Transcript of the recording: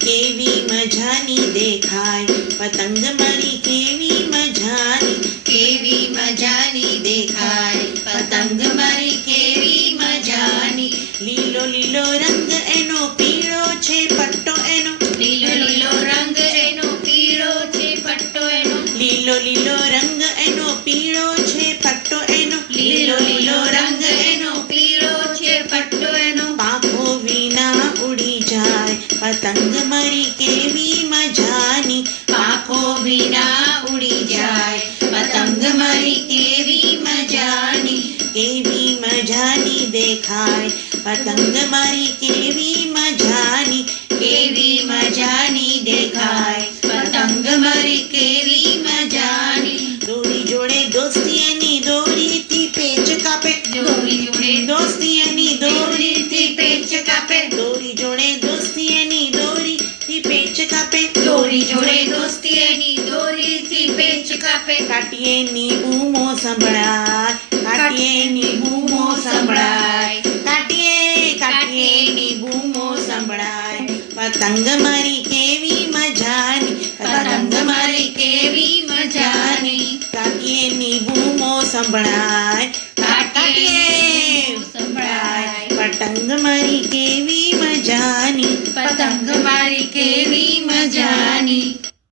કેવી મજાની દેખાય પતંગ મારી, કેવી મજાની, કેવી મજાની દેખાય પતંગ મારી, કેવી મજાની. લીલો લીલો રંગ એનો, પીળો છે પટ્ટો એનો, લીલો લીલો રંગ એનો, પીળો છે પટ્ટો એનો. લીલો લીલો રંગ એનો, પીળો છે પટ્ટો એનો, લીલો લીલો રંગ એનો, પીળો છે પટ્ટો એનો. પાંખો વિના ઉડી જાય પતંગ મારી, કેવી મજાની, પાંખો વિના ઉડી જાય પતંગ મારી, કેવી મજાની. કેવી મજાની દેખાય પતંગ મારી, કેવી મજાની, કેવી મજાની દેખાય પતંગ મારી, કેવી મજાની. દોરી જોડે દોસ્તી એની, દોરીથી પેચ કાપે, દોરી જોડે દોસ્તી એની દોરીથી પેચ કાપે, દોરી જોડે દોસ્તી એની, દોરીથી પેચ કાપે, દોરી જોડે દોસ્તી એની, દોરીથી પેચ કાપે. કાટીએની બૂમો સંભળાય, કાટીએની બૂમો સંભળાય, કાટીએની બૂમો સંભળાય. પતંગ મારી, કેવી મજાની, પતંગ મારી, કેવી મજાની. કાટીએની બૂમો સંભળાય, કાટીએ સંભળાય. પતંગ મારી, કેવી મજાની. પતંગ મારી, કેવી મજાની.